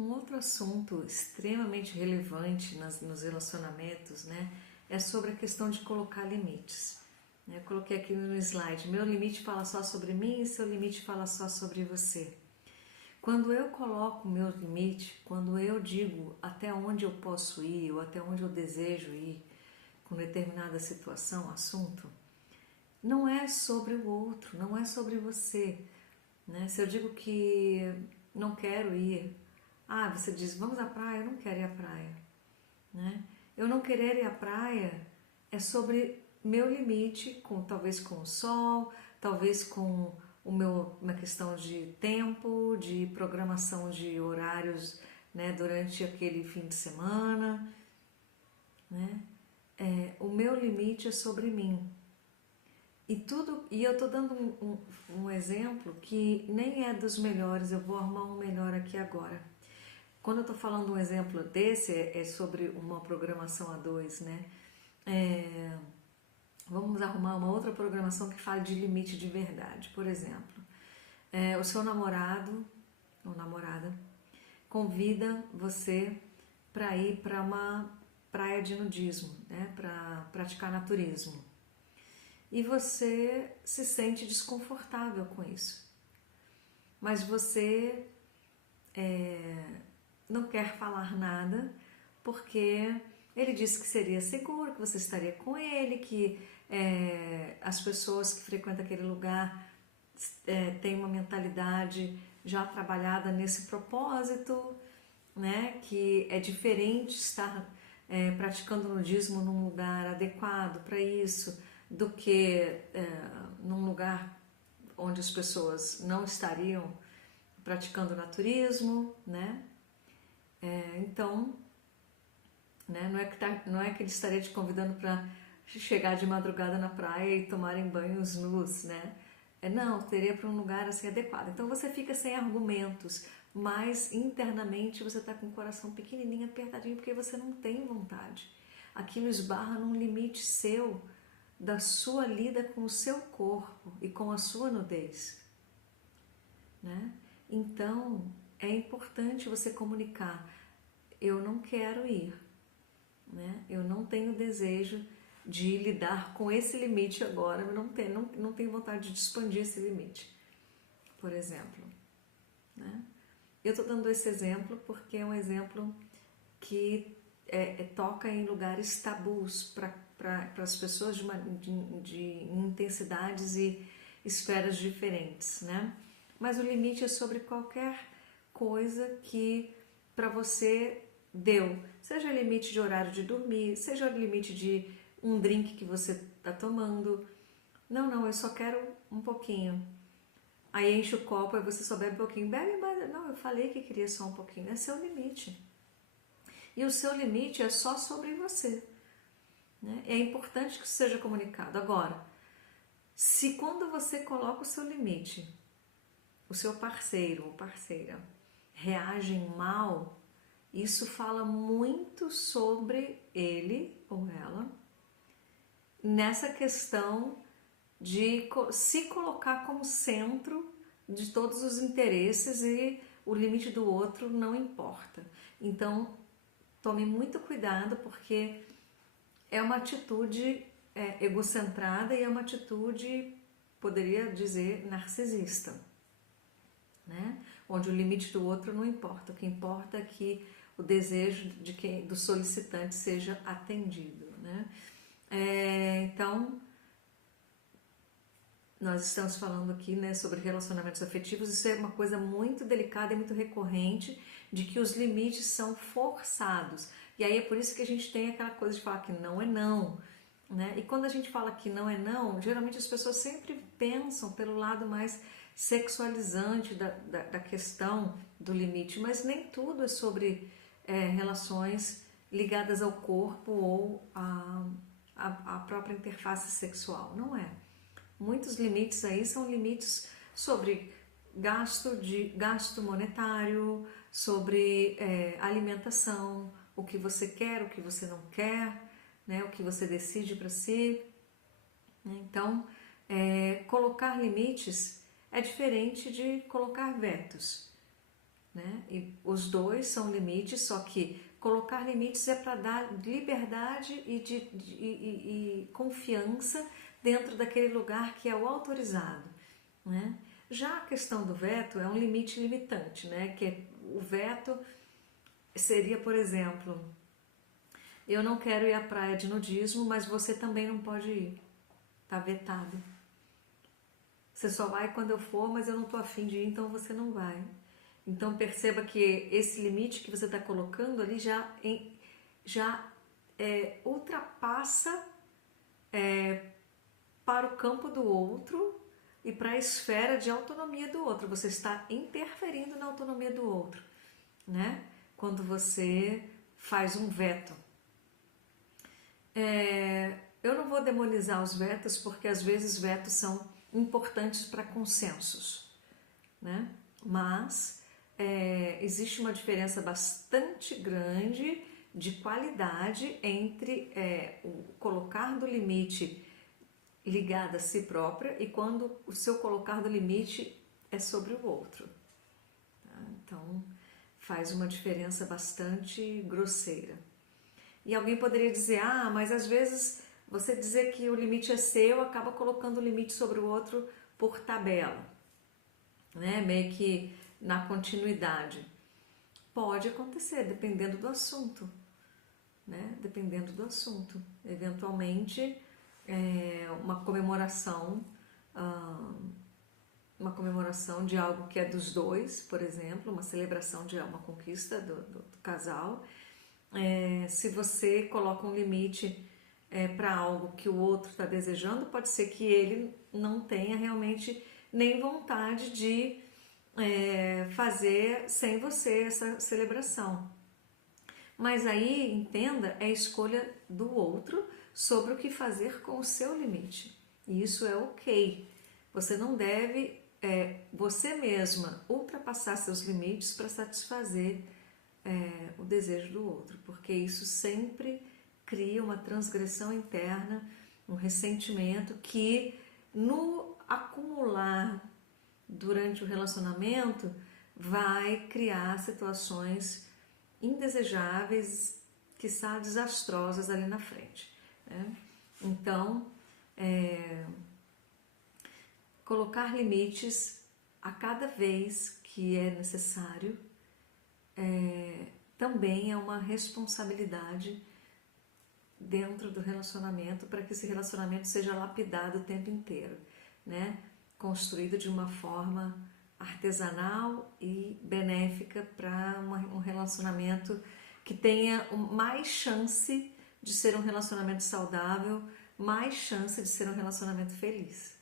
Um outro assunto extremamente relevante nos relacionamentos, né, é sobre a questão de colocar limites. Eu coloquei aqui no slide, meu limite fala só sobre mim e seu limite fala só sobre você. Quando eu coloco o meu limite, quando eu digo até onde eu posso ir ou até onde eu desejo ir com determinada situação, assunto, não é sobre o outro, não é sobre você, né? Se eu digo que não quero ir, você diz, vamos à praia, eu não quero ir à praia, né? Eu não querer ir à praia é sobre meu limite, talvez com o sol, talvez com uma questão de tempo, de programação de horários, né, durante aquele fim de semana, né? O meu limite é sobre mim. E eu estou dando um exemplo que nem é dos melhores, eu vou arrumar um melhor aqui agora. Quando eu estou falando um exemplo desse, é sobre uma programação a dois, né? Vamos arrumar uma outra programação que fale de limite de verdade. Por exemplo, o seu namorado ou namorada convida você para ir para uma praia de nudismo, né? Para praticar naturismo. E você se sente desconfortável com isso. Mas você não quer falar nada porque ele disse que seria seguro, que você estaria com ele, que as pessoas que frequentam aquele lugar têm uma mentalidade já trabalhada nesse propósito, né? Que é diferente estar praticando nudismo num lugar adequado para isso do que num lugar onde as pessoas não estariam praticando naturismo, né? Então, né, não é que ele estaria te convidando para chegar de madrugada na praia e tomarem banhos nus, né? Não, teria para um lugar assim adequado. Então você fica sem argumentos, mas internamente você está com o coração pequenininho, apertadinho, porque você não tem vontade. Aquilo esbarra num limite seu, da sua lida com o seu corpo e com a sua nudez, né? Então é importante você comunicar, eu não quero ir, né? Eu não tenho desejo de lidar com esse limite agora, eu não tenho vontade de expandir esse limite, por exemplo, né? Eu estou dando esse exemplo porque é um exemplo que toca em lugares tabus para as pessoas de intensidades e esferas diferentes, né? Mas o limite é sobre qualquer coisa que para você deu, seja limite de horário de dormir, seja limite de um drink que você está tomando. Não, eu só quero um pouquinho. Aí enche o copo, aí você só bebe um pouquinho. Bebe mais. Não, eu falei que queria só um pouquinho. É seu limite. E o seu limite é só sobre você, né? É importante que isso seja comunicado. Agora, se quando você coloca o seu limite, o seu parceiro ou parceira reagem mal, isso fala muito sobre ele ou ela nessa questão de se colocar como centro de todos os interesses e o limite do outro não importa. Então, tome muito cuidado porque é uma atitude egocentrada e é uma atitude, poderia dizer, narcisista, né? Onde o limite do outro não importa, o que importa é que o desejo do solicitante seja atendido, né? Então, nós estamos falando aqui, né, sobre relacionamentos afetivos. Isso é uma coisa muito delicada e muito recorrente, de que os limites são forçados. E aí é por isso que a gente tem aquela coisa de falar que não é não, né? E quando a gente fala que não é não, geralmente as pessoas sempre pensam pelo lado mais sexualizante da questão do limite, mas nem tudo é sobre relações ligadas ao corpo ou à própria interface sexual, não é? Muitos limites aí são limites sobre gasto monetário, sobre alimentação, o que você quer, o que você não quer, né, o que você decide para si. Então, colocar limites é diferente de colocar vetos, né? E os dois são limites, só que colocar limites é para dar liberdade e confiança dentro daquele lugar que é o autorizado, né? Já a questão do veto é um limite limitante, né? Que o veto seria, por exemplo, eu não quero ir à praia de nudismo, mas você também não pode ir, tá vetado. Você só vai quando eu for, mas eu não tô afim de ir, então você não vai. Então perceba que esse limite que você está colocando ali já ultrapassa para o campo do outro e para a esfera de autonomia do outro. Você está interferindo na autonomia do outro, né? Quando você faz um veto. Eu não vou demonizar os vetos, porque às vezes vetos são importantes para consensos, né? Mas existe uma diferença bastante grande de qualidade entre o colocar do limite ligado a si própria e quando o seu colocar do limite é sobre o outro. Tá? Então faz uma diferença bastante grosseira. E alguém poderia dizer, mas às vezes você dizer que o limite é seu acaba colocando o limite sobre o outro por tabela, né? Meio que na continuidade. Pode acontecer, dependendo do assunto, né? Dependendo do assunto. Eventualmente, uma comemoração de algo que é dos dois, por exemplo, uma celebração de uma conquista do casal. Se você coloca um limite para algo que o outro está desejando, pode ser que ele não tenha realmente nem vontade de fazer sem você essa celebração. Mas aí, entenda, é escolha do outro sobre o que fazer com o seu limite. E isso é ok. Você não deve, você mesma, ultrapassar seus limites para satisfazer o desejo do outro, porque isso sempre cria uma transgressão interna, um ressentimento que, no acumular durante o relacionamento, vai criar situações indesejáveis, quiçá desastrosas ali na frente, né? Então, colocar limites a cada vez que é necessário também é uma responsabilidade dentro do relacionamento para que esse relacionamento seja lapidado o tempo inteiro, né? Construído de uma forma artesanal e benéfica para um relacionamento que tenha mais chance de ser um relacionamento saudável, mais chance de ser um relacionamento feliz.